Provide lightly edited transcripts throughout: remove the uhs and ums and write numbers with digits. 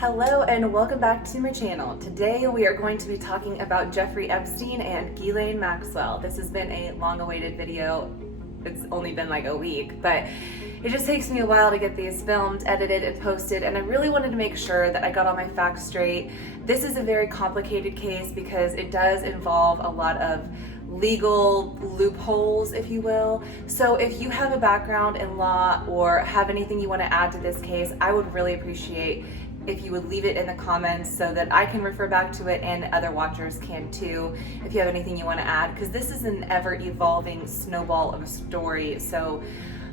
Hello and welcome back to my channel. Today we are going to be talking about Jeffrey Epstein and Ghislaine Maxwell. This has been a long-awaited video. It's only been like a week, but it just takes me a while to get these filmed, edited, and posted, and I really wanted to make sure that I got all my facts straight. This is a very complicated case because it does involve a lot of legal loopholes, if you will. So if you have a background in law or have anything you want to add to this case, I would really appreciate if you would leave it in the comments so that I can refer back to it and other watchers can too, if you have anything you want to add, because this is an ever-evolving snowball of a story. So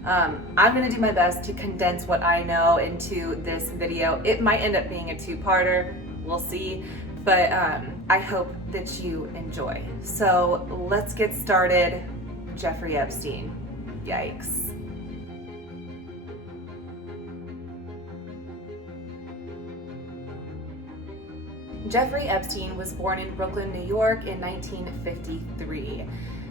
I'm going to do my best to condense what I know into this video. It might end up being a two-parter, we'll see, but I hope that you enjoy. So let's get started. Jeffrey Epstein. Yikes. Jeffrey Epstein was born in Brooklyn, New York in 1953.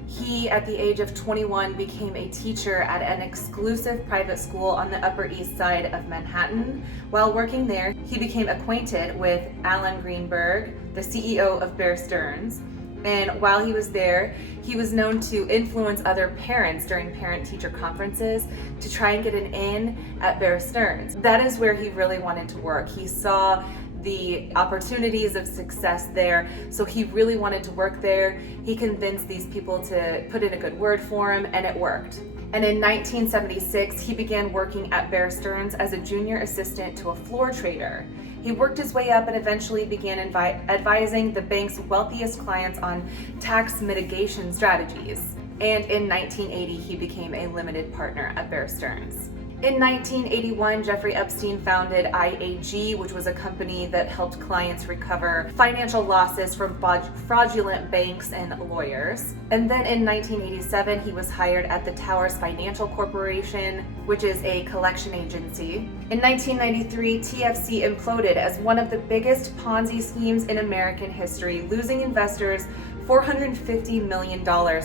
He, at the age of 21, became a teacher at an exclusive private school on the Upper East Side of Manhattan. While working there, he became acquainted with Alan Greenberg, the CEO of Bear Stearns. And while he was there, he was known to influence other parents during parent-teacher conferences to try and get an in at Bear Stearns. That is where he really wanted to work. He saw the opportunities of success there, so he really wanted to work there. He convinced these people to put in a good word for him, and it worked. And in 1976, he began working at Bear Stearns as a junior assistant to a floor trader. He worked his way up and eventually began advising the bank's wealthiest clients on tax mitigation strategies. And in 1980, he became a limited partner at Bear Stearns. In 1981, Jeffrey Epstein founded IAG, which was a company that helped clients recover financial losses from fraudulent banks and lawyers. And then in 1987, he was hired at the Towers Financial Corporation, which is a collection agency. In 1993, TFC imploded as one of the biggest Ponzi schemes in American history, losing investors $450 million,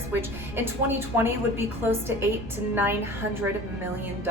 which in 2020 would be close to $800 to $900 million.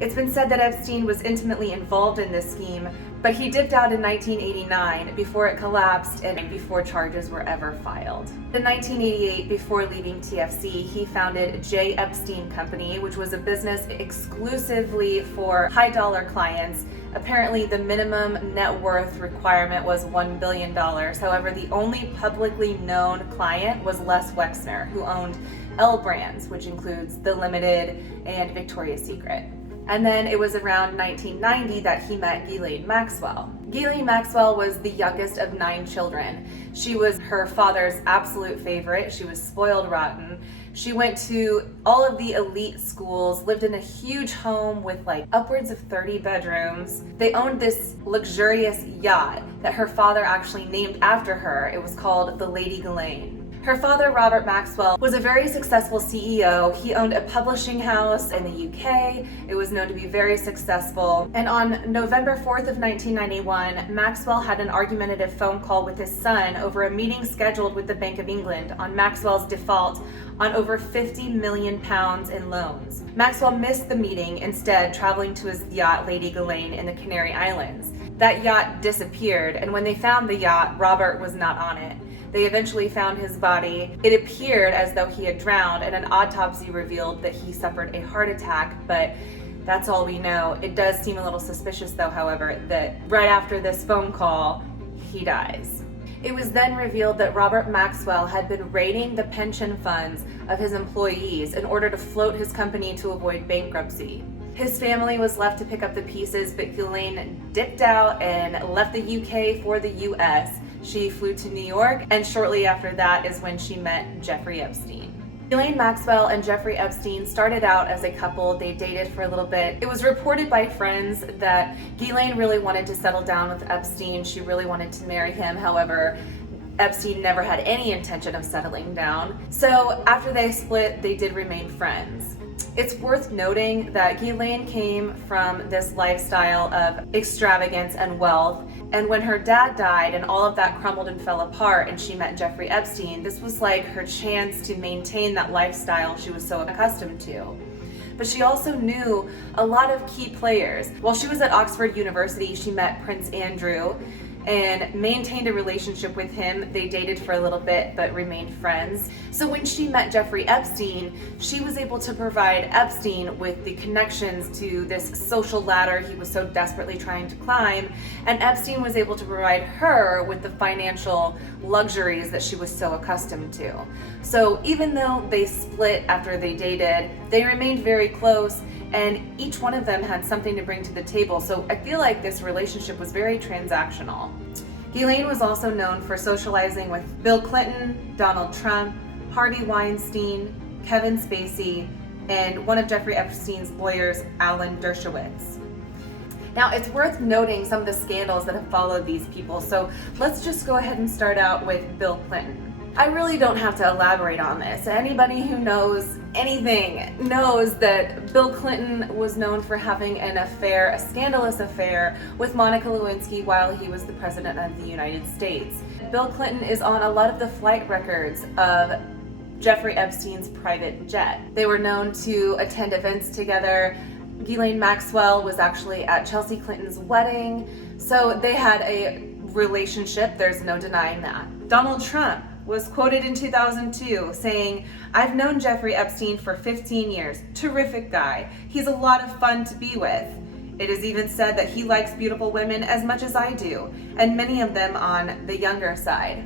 It's been said that Epstein was intimately involved in this scheme, but he dipped out in 1989 before it collapsed and before charges were ever filed. In 1988, before leaving TFC, he founded J. Epstein Company, which was a business exclusively for high-dollar clients. Apparently, the minimum net worth requirement was $1 billion. However, the only publicly known client was Les Wexner, who owned L Brands, which includes The Limited and Victoria's Secret. And then it was around 1990 that he met Ghislaine Maxwell. Ghislaine Maxwell was the youngest of 9 children. She was her father's absolute favorite. She was spoiled rotten. She went to all of the elite schools, lived in a huge home with like upwards of 30 bedrooms. They owned this luxurious yacht that her father actually named after her. It was called the Lady Ghislaine. Her father, Robert Maxwell, was a very successful CEO. He owned a publishing house in the UK. It was known to be very successful. And on November 4th of 1991, Maxwell had an argumentative phone call with his son over a meeting scheduled with the Bank of England on Maxwell's default on over £50 million in loans. Maxwell missed the meeting, instead traveling to his yacht, Lady Ghislaine, in the Canary Islands. That yacht disappeared, and when they found the yacht, Robert was not on it. They eventually found his body. It appeared as though he had drowned, and an autopsy revealed that he suffered a heart attack, but that's all we know. It does seem a little suspicious though, however, that right after this phone call, he dies. It was then revealed that Robert Maxwell had been raiding the pension funds of his employees in order to float his company to avoid bankruptcy. His family was left to pick up the pieces, but Ghislaine dipped out and left the UK for the US. She flew to New York, and shortly after that is when she met Jeffrey Epstein. Ghislaine Maxwell and Jeffrey Epstein started out as a couple. They dated for a little bit. It was reported by friends that Ghislaine really wanted to settle down with Epstein. She really wanted to marry him. However, Epstein never had any intention of settling down. So after they split, they did remain friends. It's worth noting that Ghislaine came from this lifestyle of extravagance and wealth, and when her dad died and all of that crumbled and fell apart and she met Jeffrey Epstein, this was like her chance to maintain that lifestyle she was so accustomed to. but she also knew a lot of key players. While she was at Oxford University, she met Prince Andrew and maintained a relationship with him. They dated for a little bit but remained friends. So when she met Jeffrey Epstein, she was able to provide Epstein with the connections to this social ladder he was so desperately trying to climb, and Epstein was able to provide her with the financial luxuries that she was so accustomed to. So even though they split after they dated, they remained very close, and each one of them had something to bring to the table. So I feel like this relationship was very transactional. Ghislaine was also known for socializing with Bill Clinton, Donald Trump, Harvey Weinstein, Kevin Spacey, and one of Jeffrey Epstein's lawyers, Alan Dershowitz. Now, it's worth noting some of the scandals that have followed these people. So let's just go ahead and start out with Bill Clinton. I really don't have to elaborate on this. Anybody who knows anything knows that Bill Clinton was known for having an affair, a scandalous affair, with Monica Lewinsky while he was the president of the United States. Bill Clinton is on a lot of the flight records of Jeffrey Epstein's private jet. They were known to attend events together. Ghislaine Maxwell was actually at Chelsea Clinton's wedding, so they had a relationship, there's no denying that. Donald Trump was quoted in 2002 saying, "I've known Jeffrey Epstein for 15 years. Terrific guy. He's a lot of fun to be with. It is even said that he likes beautiful women as much as I do, and many of them on the younger side."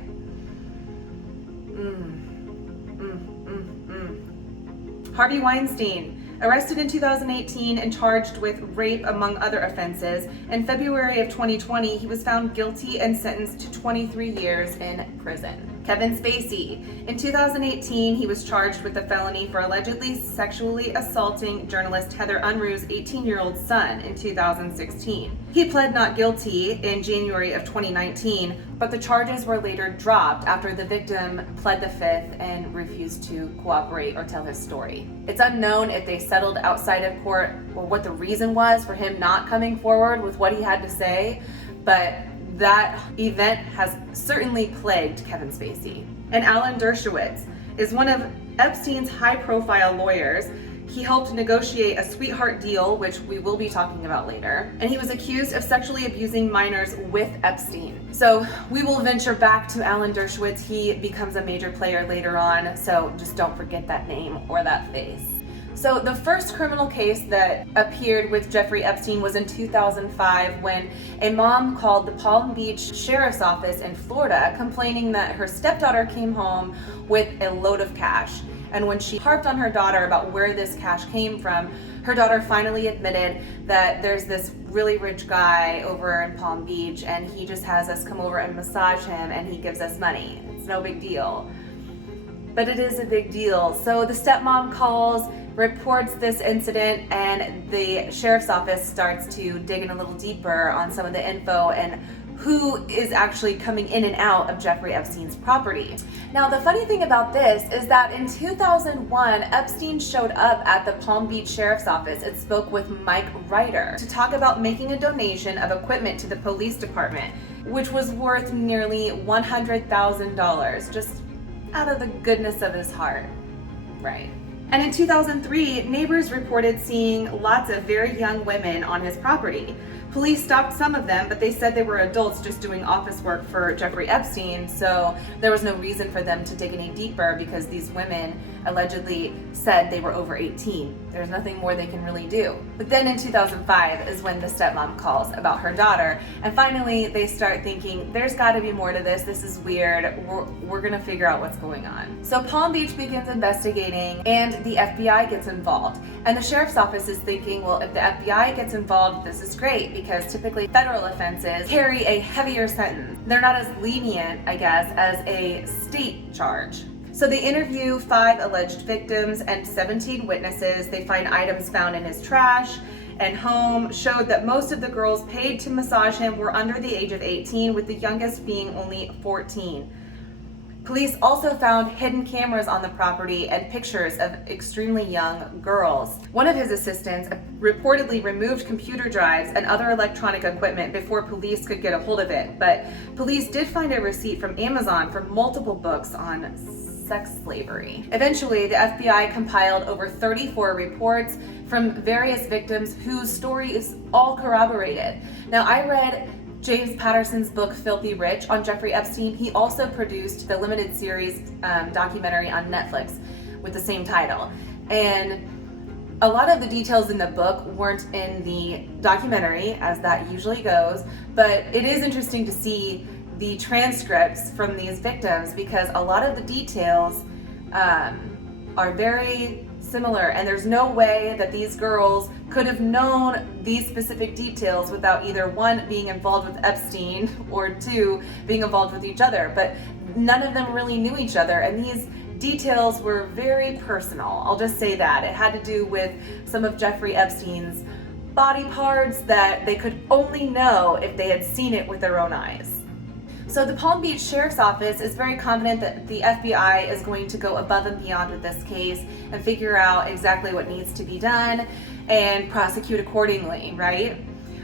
Harvey Weinstein, arrested in 2018 and charged with rape among other offenses. In February of 2020, he was found guilty and sentenced to 23 years in prison. Kevin Spacey. In 2018, he was charged with a felony for allegedly sexually assaulting journalist Heather Unruh's 18-year-old son in 2016. He pled not guilty in January of 2019, but the charges were later dropped after the victim pled the fifth and refused to cooperate or tell his story. It's unknown if they settled outside of court or what the reason was for him not coming forward with what he had to say, but that event has certainly plagued Kevin Spacey. And Alan Dershowitz is one of Epstein's high-profile lawyers. He helped negotiate a sweetheart deal, which we will be talking about later, and he was accused of sexually abusing minors with Epstein. So we will venture back to Alan Dershowitz. He becomes a major player later on, so just don't forget that name or that face. So the first criminal case that appeared with Jeffrey Epstein was in 2005 when a mom called the Palm Beach Sheriff's Office in Florida complaining that her stepdaughter came home with a load of cash. And when she harped on her daughter about where this cash came from, her daughter finally admitted that there's this really rich guy over in Palm Beach and he just has us come over and massage him and he gives us money. It's no big deal. But it is a big deal. So the stepmom calls, reports this incident, and the sheriff's office starts to dig in a little deeper on some of the info and who is actually coming in and out of Jeffrey Epstein's property. Now, the funny thing about this is that in 2001, Epstein showed up at the Palm Beach Sheriff's Office and spoke with Mike Ryder to talk about making a donation of equipment to the police department, which was worth nearly $100,000, just out of the goodness of his heart, right? And in 2003, neighbors reported seeing lots of very young women on his property. Police stopped some of them, but they said they were adults just doing office work for Jeffrey Epstein, so there was no reason for them to dig any deeper because these women allegedly said they were over 18. There's nothing more they can really do. But then in 2005 is when the stepmom calls about her daughter, and finally they start thinking, there's gotta be more to this, this is weird, we're gonna figure out what's going on. So Palm Beach begins investigating and the FBI gets involved. And the sheriff's office is thinking, well, if the FBI gets involved, this is great because typically federal offenses carry a heavier sentence. They're not as lenient, I guess, as a state charge. So they interview 5 alleged victims and 17 witnesses. They find items found in his trash and home showed that most of the girls paid to massage him were under the age of 18, with the youngest being only 14. Police also found hidden cameras on the property and pictures of extremely young girls. One of his assistants reportedly removed computer drives and other electronic equipment before police could get a hold of it, but police did find a receipt from Amazon for multiple books on sex slavery. Eventually, the FBI compiled over 34 reports from various victims whose story is all corroborated. Now, I read James Patterson's book Filthy Rich on Jeffrey Epstein. He also produced the limited series documentary on Netflix with the same title. And a lot of the details in the book weren't in the documentary, as that usually goes, but it is interesting to see the transcripts from these victims because a lot of the details are very similar, and there's no way that these girls could have known these specific details without either one, being involved with Epstein, or two, being involved with each other. But none of them really knew each other, and these details were very personal. I'll just say that. It had to do with some of Jeffrey Epstein's body parts that they could only know if they had seen it with their own eyes. So the Palm Beach Sheriff's Office is very confident that the FBI is going to go above and beyond with this case and figure out exactly what needs to be done and prosecute accordingly, right?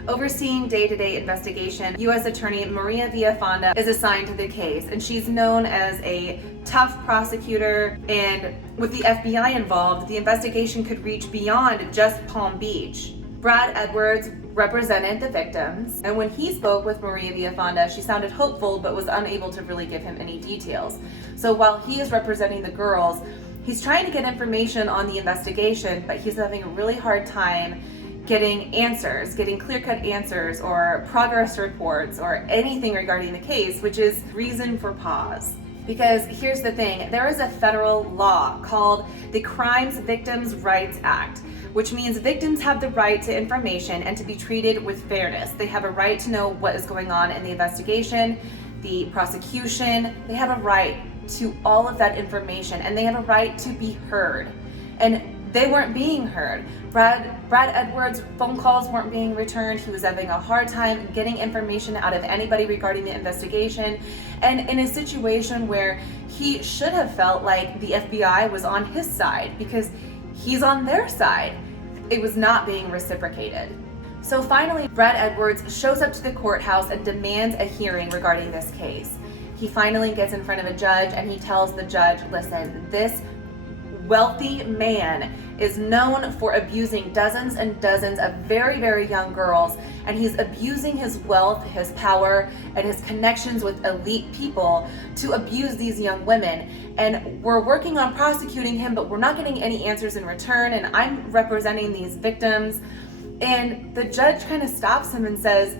Overseeing day-to-day investigation, U.S. Attorney Maria Villafonda is assigned to the case, and she's known as a tough prosecutor, and with the FBI involved, the investigation could reach beyond just Palm Beach. Brad Edwards represented the victims, and when he spoke with Maria Villafonda, she sounded hopeful but was unable to really give him any details. So while he is representing the girls, he's trying to get information on the investigation, but he's having a really hard time getting answers, getting clear-cut answers or progress reports or anything regarding the case, which is reason for pause. Because here's the thing, there is a federal law called the Crimes Victims' Rights Act, which means victims have the right to information and to be treated with fairness. They have a right to know what is going on in the investigation, the prosecution. They have a right to all of that information, and they have a right to be heard. And they weren't being heard. Brad Edwards' phone calls weren't being returned. He was having a hard time getting information out of anybody regarding the investigation. And in a situation where he should have felt like the FBI was on his side because he's on their side, it was not being reciprocated. So finally, Brad Edwards shows up to the courthouse and demands a hearing regarding this case. He finally gets in front of a judge and he tells the judge, listen, this wealthy man is known for abusing dozens and dozens of very, very young girls, and he's abusing his wealth, his power, and his connections with elite people to abuse these young women. And we're working on prosecuting him, but we're not getting any answers in return, and I'm representing these victims. And the judge kind of stops him and says,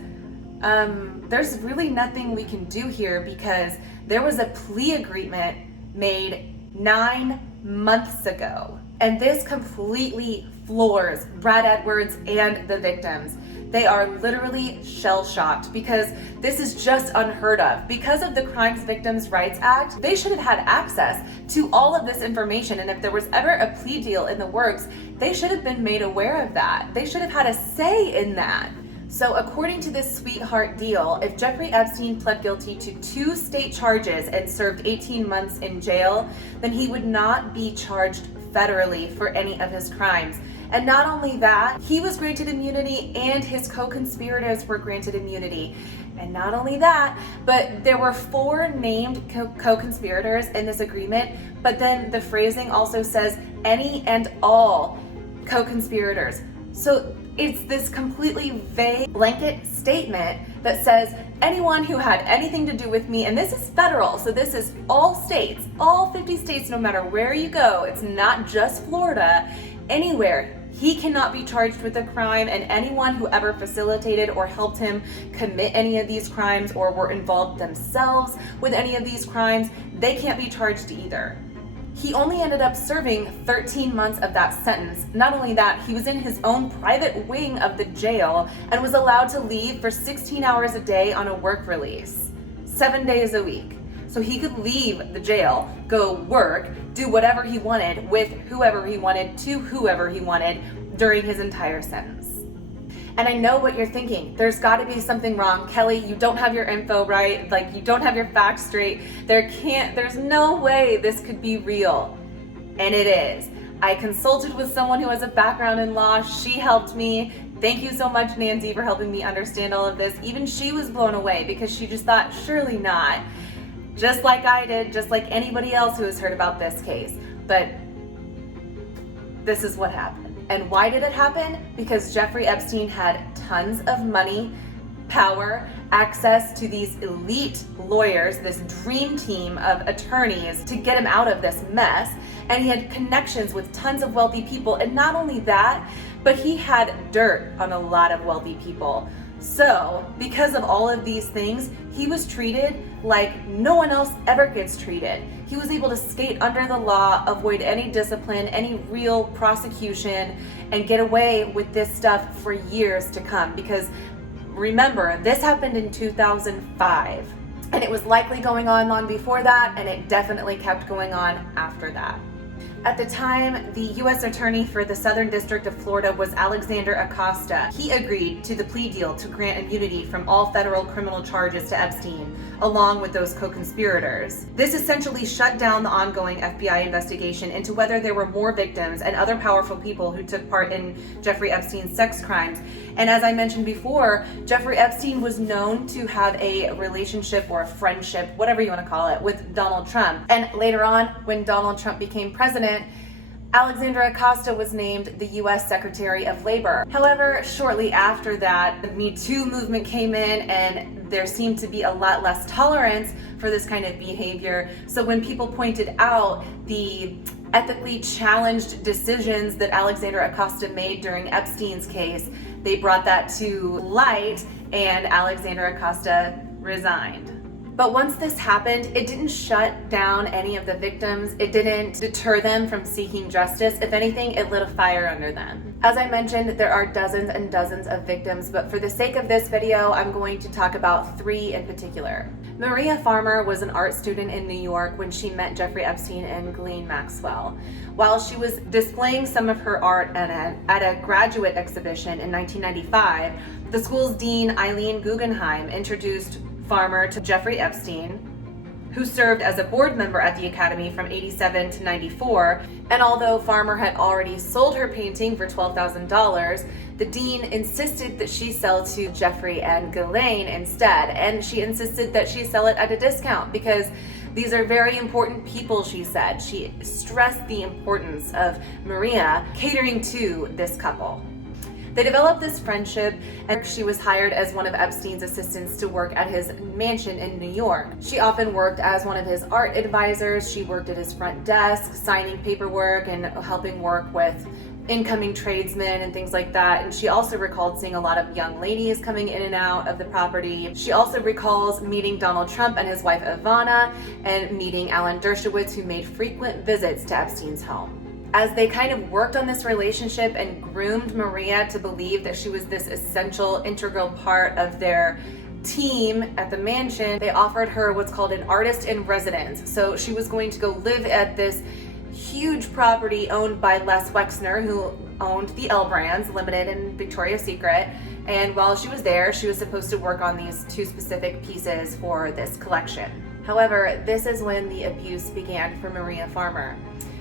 there's really nothing we can do here because there was a plea agreement made 9 months ago. And this completely floors Brad Edwards and the victims. They are literally shell-shocked because this is just unheard of. Because of the Crimes Victims' Rights Act, they should have had access to all of this information, and if there was ever a plea deal in the works, they should have been made aware of that. They should have had a say in that. So according to this sweetheart deal, if Jeffrey Epstein pled guilty to 2 state charges and served 18 months in jail, then he would not be charged federally for any of his crimes. And not only that, he was granted immunity and his co-conspirators were granted immunity. And not only that, but there were 4 named co-conspirators in this agreement, but then the phrasing also says any and all co-conspirators. So it's this completely vague blanket statement that says anyone who had anything to do with me, and this is federal, so this is all states, all 50 states, no matter where you go, it's not just Florida, anywhere. He cannot be charged with a crime, and anyone who ever facilitated or helped him commit any of these crimes or were involved themselves with any of these crimes, they can't be charged either. He only ended up serving 13 months of that sentence. Not only that, he was in his own private wing of the jail and was allowed to leave for 16 hours a day on a work release, 7 days a week. So he could leave the jail, go work, do whatever he wanted with whoever he wanted to whoever he wanted during his entire sentence. And I know what you're thinking. There's got to be something wrong. Kelly, you don't have your info right. Like, you don't have your facts straight. There's no way this could be real. And it is. I consulted with someone who has a background in law. She helped me. Thank you so much, Nancy, for helping me understand all of this. Even she was blown away because she just thought, surely not. just like I did, just like anybody else who has heard about this case. But this is what happened. And why did it happen? Because Jeffrey Epstein had tons of money, power, access to these elite lawyers, this dream team of attorneys to get him out of this mess. And he had connections with tons of wealthy people. And not only that, but he had dirt on a lot of wealthy people. So, because of all of these things, he was treated like no one else ever gets treated. He was able to skate under the law, avoid any discipline, any real prosecution, and get away with this stuff for years to come. Because remember, this happened in 2005, and it was likely going on long before that, and it definitely kept going on after that. At the time, the U.S. Attorney for the Southern District of Florida was Alexander Acosta. He agreed to the plea deal to grant immunity from all federal criminal charges to Epstein, along with those co-conspirators. This essentially shut down the ongoing FBI investigation into whether there were more victims and other powerful people who took part in Jeffrey Epstein's sex crimes. And as I mentioned before, Jeffrey Epstein was known to have a relationship or a friendship, whatever you want to call it, with Donald Trump. And later on, when Donald Trump became president, Alexander Acosta was named the U.S. Secretary of Labor. However, shortly after that, the Me Too movement came in, and there seemed to be a lot less tolerance for this kind of behavior. So when people pointed out the ethically challenged decisions that Alexander Acosta made during Epstein's case, they brought that to light, and Alexander Acosta resigned. But once this happened, it didn't shut down any of the victims. It didn't deter them from seeking justice. If anything, it lit a fire under them. As I mentioned, there are dozens and dozens of victims, but for the sake of this video, I'm going to talk about 3 in particular. Maria Farmer was an art student in New York when she met Jeffrey Epstein and Ghislaine Maxwell. While she was displaying some of her art at a graduate exhibition in 1995, the school's dean, Eileen Guggenheim, introduced Farmer to Jeffrey Epstein, who served as a board member at the Academy from 87 to 94. And although Farmer had already sold her painting for $12,000, the dean insisted that she sell to Jeffrey and Ghislaine instead. And she insisted that she sell it at a discount because these are very important people, she said. She stressed the importance of Maria catering to this couple. They developed this friendship, and she was hired as one of Epstein's assistants to work at his mansion in New York. She often worked as one of his art advisors. She worked at his front desk, signing paperwork and helping work with incoming tradesmen and things like that. And she also recalled seeing a lot of young ladies coming in and out of the property. She also recalls meeting Donald Trump and his wife Ivana, and meeting Alan Dershowitz, who made frequent visits to Epstein's home. As they kind of worked on this relationship and groomed Maria to believe that she was this essential, integral part of their team at the mansion, they offered her what's called an artist in residence. So she was going to go live at this huge property owned by Les Wexner, who owned the L Brands Limited and Victoria's Secret. And while she was there, she was supposed to work on these 2 specific pieces for this collection. However, this is when the abuse began for Maria Farmer.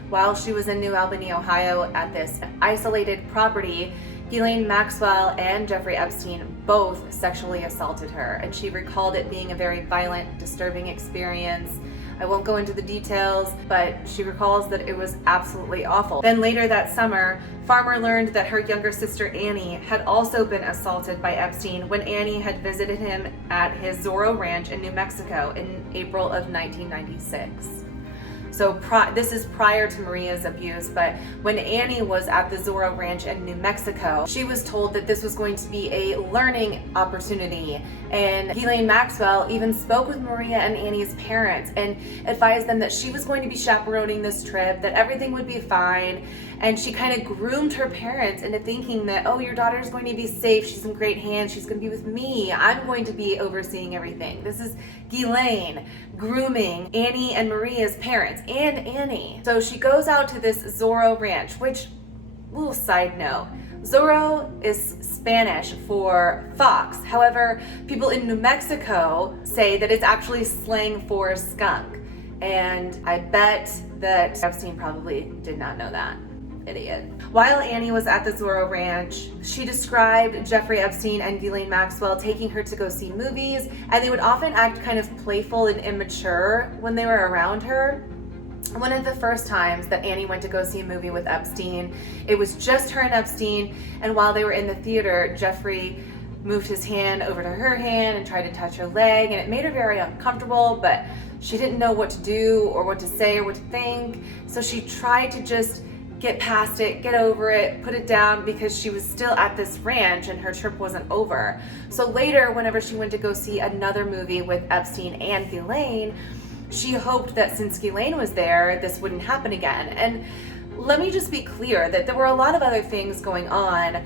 While she was in New Albany, Ohio at this isolated property, Ghislaine Maxwell and Jeffrey Epstein both sexually assaulted her, and she recalled it being a very violent, disturbing experience. I won't go into the details, but she recalls that it was absolutely awful. Then later that summer, Farmer learned that her younger sister Annie had also been assaulted by Epstein when Annie had visited him at his Zorro Ranch in New Mexico in April of 1996. So this is prior to Maria's abuse, but when Annie was at the Zorro Ranch in New Mexico, she was told that this was going to be a learning opportunity. And Ghislaine Maxwell even spoke with Maria and Annie's parents and advised them that she was going to be chaperoning this trip, that everything would be fine. And she kind of groomed her parents into thinking that, oh, your daughter's going to be safe, she's in great hands, she's going to be with me, I'm going to be overseeing everything. This is Ghislaine grooming Annie and Maria's parents and Annie. So she goes out to this Zorro Ranch, which, little side note, Zorro is Spanish for fox. However, people in New Mexico say that it's actually slang for skunk. And I bet that Epstein probably did not know that. idiot. While Annie was at the Zorro Ranch, she described Jeffrey Epstein and Ghislaine Maxwell taking her to go see movies, and they would often act kind of playful and immature when they were around her. One of the first times that Annie went to go see a movie with Epstein, it was just her and Epstein, and while they were in the theater, Jeffrey moved his hand over to her hand and tried to touch her leg, and it made her very uncomfortable, but she didn't know what to do or what to say or what to think, so she tried to just get past it, get over it, put it down, because she was still at this ranch and her trip wasn't over. So later, whenever she went to go see another movie with Epstein and Ghislaine, she hoped that since Ghislaine was there, this wouldn't happen again. And let me just be clear that there were a lot of other things going on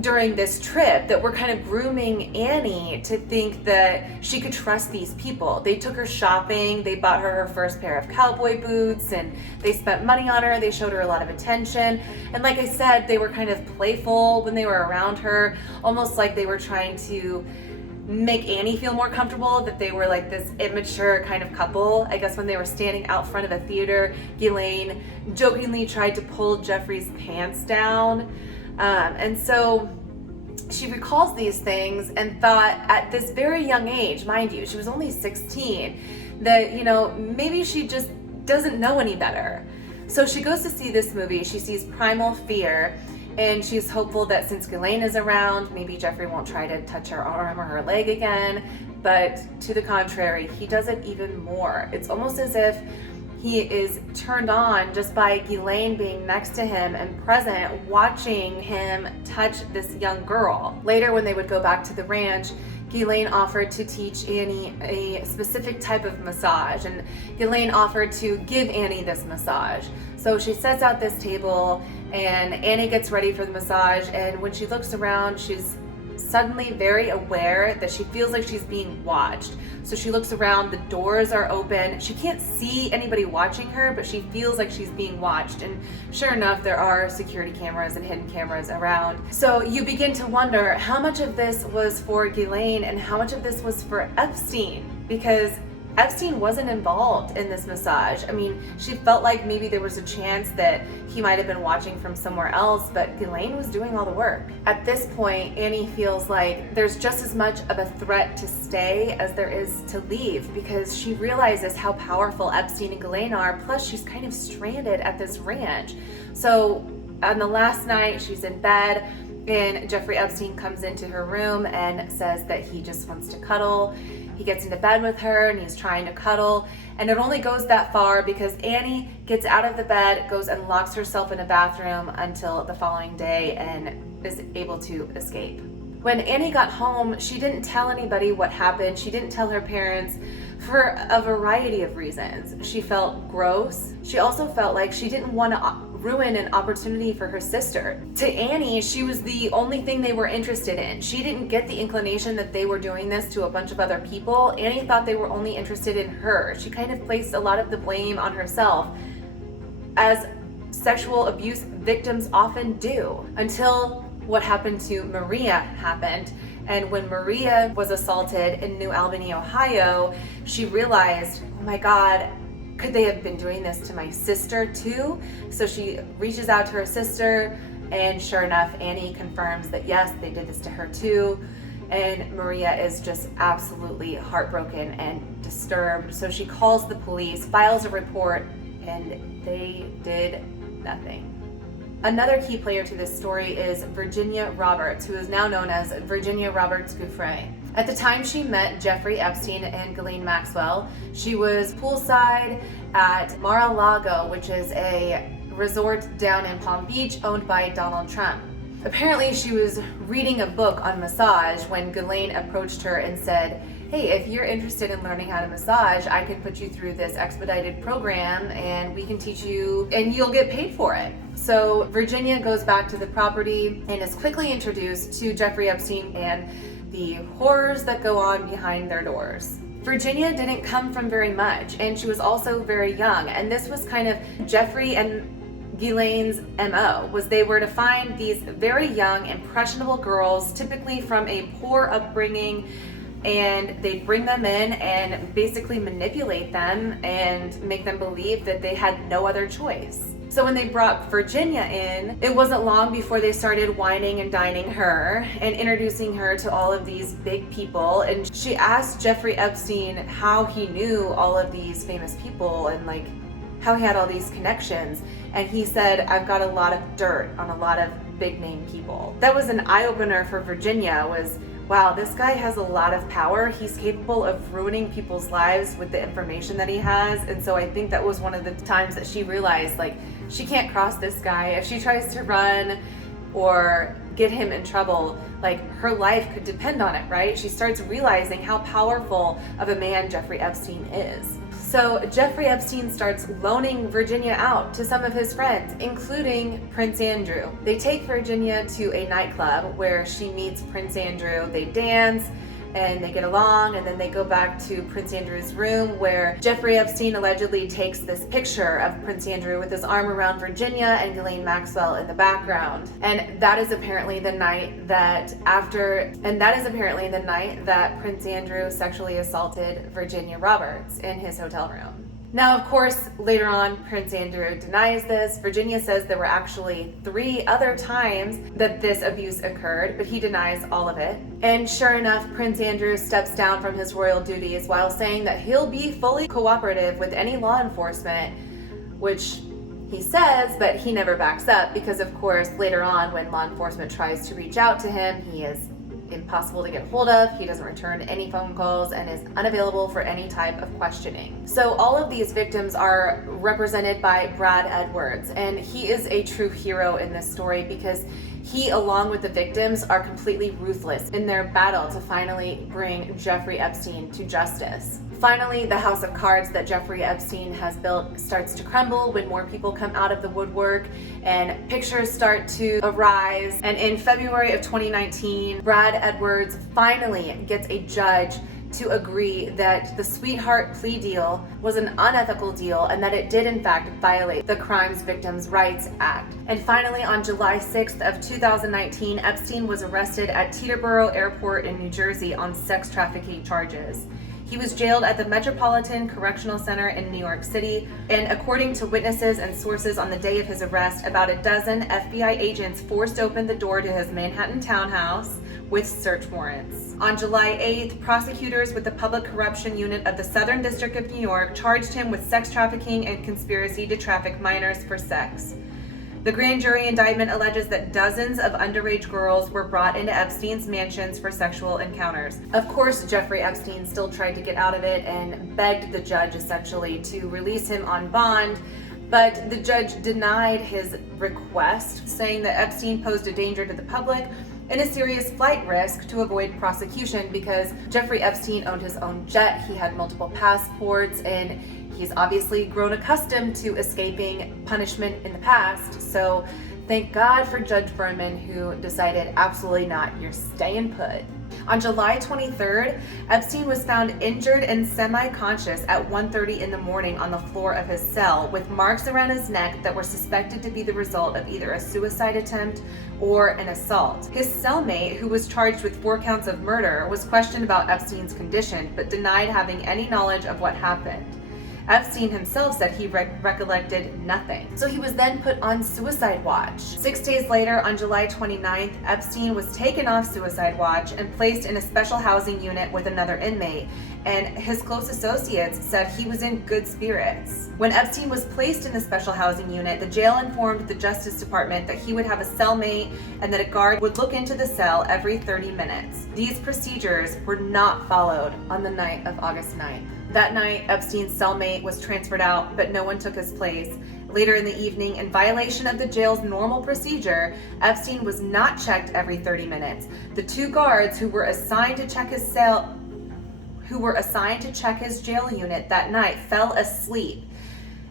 during this trip that were kind of grooming Annie to think that she could trust these people. They took her shopping, they bought her her first pair of cowboy boots, and they spent money on her, they showed her a lot of attention. And like I said, they were kind of playful when they were around her, almost like they were trying to make Annie feel more comfortable, that they were like this immature kind of couple. I guess when they were standing out front of a theater, Ghislaine jokingly tried to pull Jeffrey's pants down. And so she recalls these things and thought at this very young age, mind you, she was only 16, that, maybe she just doesn't know any better. So she goes to see this movie, she sees Primal Fear, and she's hopeful that since Ghislaine is around, maybe Jeffrey won't try to touch her arm or her leg again, but to the contrary, he does it even more. It's almost as if he is turned on just by Ghislaine being next to him and present, watching him touch this young girl. Later, when they would go back to the ranch, Ghislaine offered to teach Annie a specific type of massage, and Ghislaine offered to give Annie this massage. So she sets out this table, and Annie gets ready for the massage, and when she looks around, she's suddenly very aware that she feels like she's being watched. So she looks around, the doors are open. She can't see anybody watching her, but she feels like she's being watched. And sure enough, there are security cameras and hidden cameras around. So you begin to wonder how much of this was for Ghislaine and how much of this was for Epstein, because Epstein wasn't involved in this massage. I mean, she felt like maybe there was a chance that he might have been watching from somewhere else, but Ghislaine was doing all the work. At this point, Annie feels like there's just as much of a threat to stay as there is to leave, because she realizes how powerful Epstein and Ghislaine are, plus she's kind of stranded at this ranch. So on the last night, she's in bed, and Jeffrey Epstein comes into her room and says that he just wants to cuddle. He gets into bed with her and he's trying to cuddle, and it only goes that far because Annie gets out of the bed, goes and locks herself in a bathroom until the following day and is able to escape. When Annie got home, she didn't tell anybody what happened. She didn't tell her parents for a variety of reasons. She felt gross. She also felt like she didn't want to ruin an opportunity for her sister. To Annie, she was the only thing they were interested in. She didn't get the inclination that they were doing this to a bunch of other people. Annie thought they were only interested in her. She kind of placed a lot of the blame on herself, as sexual abuse victims often do, until what happened to Maria happened. And when Maria was assaulted in New Albany, Ohio, she realized, oh my God, could they have been doing this to my sister too? So she reaches out to her sister, and sure enough, Annie confirms that yes, they did this to her too. And Maria is just absolutely heartbroken and disturbed. So she calls the police, files a report, and they did nothing. Another key player to this story is Virginia Roberts, who is now known as Virginia Roberts Giuffre. At the time she met Jeffrey Epstein and Ghislaine Maxwell, she was poolside at Mar-a-Lago, which is a resort down in Palm Beach owned by Donald Trump. Apparently she was reading a book on massage when Ghislaine approached her and said, hey, if you're interested in learning how to massage, I can put you through this expedited program and we can teach you and you'll get paid for it. So Virginia goes back to the property and is quickly introduced to Jeffrey Epstein and the horrors that go on behind their doors. Virginia didn't come from very much, and she was also very young, and this was kind of Jeffrey and Ghislaine's MO, was they were to find these very young, impressionable girls, typically from a poor upbringing, and they'd bring them in and basically manipulate them and make them believe that they had no other choice. So when they brought Virginia in, it wasn't long before they started wining and dining her and introducing her to all of these big people. And she asked Jeffrey Epstein how he knew all of these famous people and like how he had all these connections. And he said, I've got a lot of dirt on a lot of big name people. That was an eye-opener for Virginia, was, wow, this guy has a lot of power. He's capable of ruining people's lives with the information that he has. And so I think that was one of the times that she realized, like, she can't cross this guy. If she tries to run or get him in trouble, like, her life could depend on it, right? She starts realizing how powerful of a man Jeffrey Epstein is. So Jeffrey Epstein starts loaning Virginia out to some of his friends, including Prince Andrew. They take Virginia to a nightclub where she meets Prince Andrew. They dance and they get along, and then they go back to Prince Andrew's room where Jeffrey Epstein allegedly takes this picture of Prince Andrew with his arm around Virginia and Ghislaine Maxwell in the background. And that is apparently the night that Prince Andrew sexually assaulted Virginia Roberts in his hotel room. Now, of course, later on, Prince Andrew denies this. Virginia says there were actually 3 other times that this abuse occurred, but he denies all of it. And sure enough, Prince Andrew steps down from his royal duties while saying that he'll be fully cooperative with any law enforcement, which he says, but he never backs up because, of course, later on when law enforcement tries to reach out to him, he is impossible to get hold of. He doesn't return any phone calls and is unavailable for any type of questioning. So all of these victims are represented by Brad Edwards, and he is a true hero in this story because he, along with the victims, are completely ruthless in their battle to finally bring Jeffrey Epstein to justice. Finally, the house of cards that Jeffrey Epstein has built starts to crumble when more people come out of the woodwork and pictures start to arise. And in February of 2019, Brad Edwards finally gets a judge to agree that the sweetheart plea deal was an unethical deal and that it did in fact violate the Crimes Victims' Rights Act. And finally, on July 6th of 2019, Epstein was arrested at Teterboro Airport in New Jersey on sex trafficking charges. He was jailed at the Metropolitan Correctional Center in New York City, and according to witnesses and sources on the day of his arrest, about a dozen FBI agents forced open the door to his Manhattan townhouse with search warrants. On July 8th, prosecutors with the Public Corruption Unit of the Southern District of New York charged him with sex trafficking and conspiracy to traffic minors for sex. The grand jury indictment alleges that dozens of underage girls were brought into Epstein's mansions for sexual encounters. Of course, Jeffrey Epstein still tried to get out of it and begged the judge essentially to release him on bond, but the judge denied his request, saying that Epstein posed a danger to the public and a serious flight risk to avoid prosecution because Jeffrey Epstein owned his own jet, he had multiple passports, and he's obviously grown accustomed to escaping punishment in the past. So thank God for Judge Berman, who decided absolutely not, you're staying put. On July 23rd, Epstein was found injured and semi-conscious at 1:30 in the morning on the floor of his cell with marks around his neck that were suspected to be the result of either a suicide attempt or an assault. His cellmate, who was charged with 4 counts of murder, was questioned about Epstein's condition but denied having any knowledge of what happened. Epstein himself said he recollected nothing. So he was then put on suicide watch. 6 days later, on July 29th, Epstein was taken off suicide watch and placed in a special housing unit with another inmate, and his close associates said he was in good spirits. When Epstein was placed in the special housing unit, the jail informed the Justice Department that he would have a cellmate and that a guard would look into the cell every 30 minutes. These procedures were not followed on the night of August 9th. That night, Epstein's cellmate was transferred out, but no one took his place. Later in the evening, in violation of the jail's normal procedure, Epstein was not checked every 30 minutes. The 2 guards who were assigned to check his jail unit that night fell asleep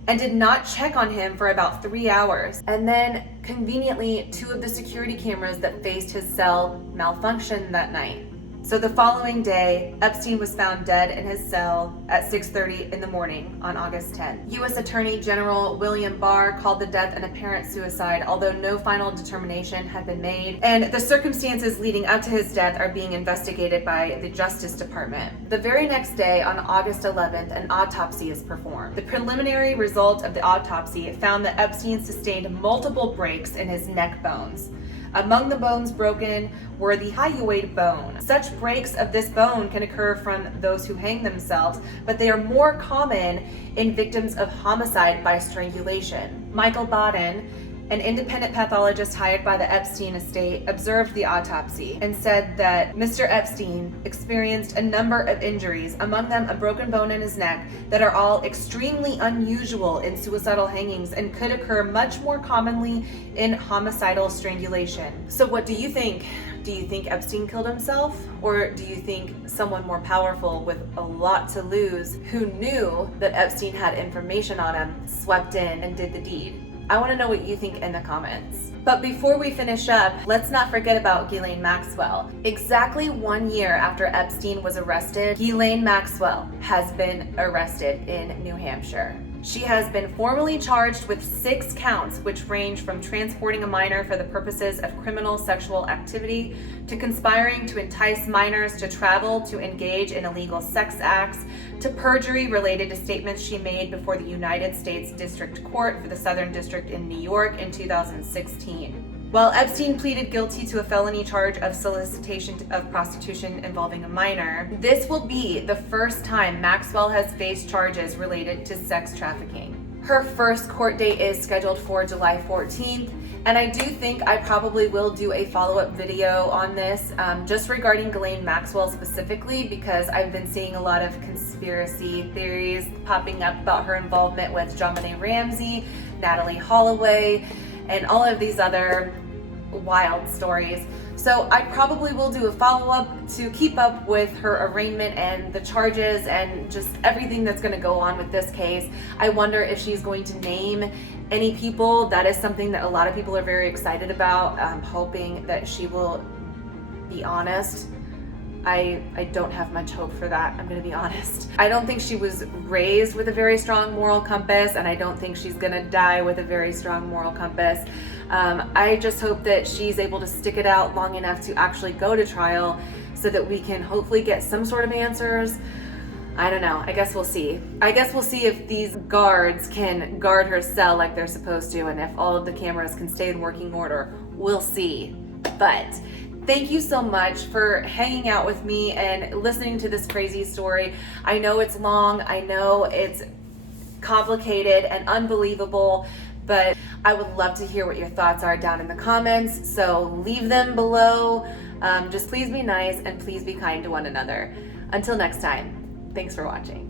and did not check on him for about 3 hours. And then, conveniently, 2 of the security cameras that faced his cell malfunctioned that night. So the following day, Epstein was found dead in his cell at 6:30 in the morning on August 10th. U.S. Attorney General William Barr called the death an apparent suicide, although no final determination had been made, and the circumstances leading up to his death are being investigated by the Justice Department. The very next day, on August 11th, an autopsy is performed. The preliminary result of the autopsy found that Epstein sustained multiple breaks in his neck bones. Among the bones broken were the hyoid bone. Such breaks of this bone can occur from those who hang themselves, but they are more common in victims of homicide by strangulation. Michael Baden, an independent pathologist hired by the Epstein estate, observed the autopsy and said that Mr. Epstein experienced a number of injuries, among them a broken bone in his neck, that are all extremely unusual in suicidal hangings and could occur much more commonly in homicidal strangulation. So what do you think? Do you think Epstein killed himself? Or do you think someone more powerful with a lot to lose, who knew that Epstein had information on him, swept in and did the deed? I want to know what you think in the comments. But before we finish up, let's not forget about Ghislaine Maxwell. Exactly 1 year after Epstein was arrested, Ghislaine Maxwell has been arrested in New Hampshire. She has been formally charged with 6 counts, which range from transporting a minor for the purposes of criminal sexual activity to conspiring to entice minors to travel to engage in illegal sex acts, to perjury related to statements she made before the United States District Court for the Southern District in New York in 2016. While Epstein pleaded guilty to a felony charge of solicitation of prostitution involving a minor, this will be the first time Maxwell has faced charges related to sex trafficking. Her first court date is scheduled for July 14th, and I do think I probably will do a follow-up video on this, just regarding Ghislaine Maxwell specifically, because I've been seeing a lot of conspiracy theories popping up about her involvement with JonBenet Ramsey, Natalie Holloway, and all of these other wild stories. So I probably will do a follow-up to keep up with her arraignment and the charges and just everything that's going to go on with this case. I wonder if she's going to name any people. That is something that a lot of people are very excited about. I'm hoping that she will be honest. I don't have much hope for that, I'm gonna be honest. I don't think she was raised with a very strong moral compass, and I don't think she's gonna die with a very strong moral compass. I just hope that she's able to stick it out long enough to actually go to trial so that we can hopefully get some sort of answers. I don't know, I guess we'll see. I guess we'll see if these guards can guard her cell like they're supposed to, and if all of the cameras can stay in working order. We'll see. But thank you so much for hanging out with me and listening to this crazy story. I know it's long, I know it's complicated and unbelievable, but I would love to hear what your thoughts are down in the comments, so leave them below. Just please be nice and please be kind to one another. Until next time, thanks for watching.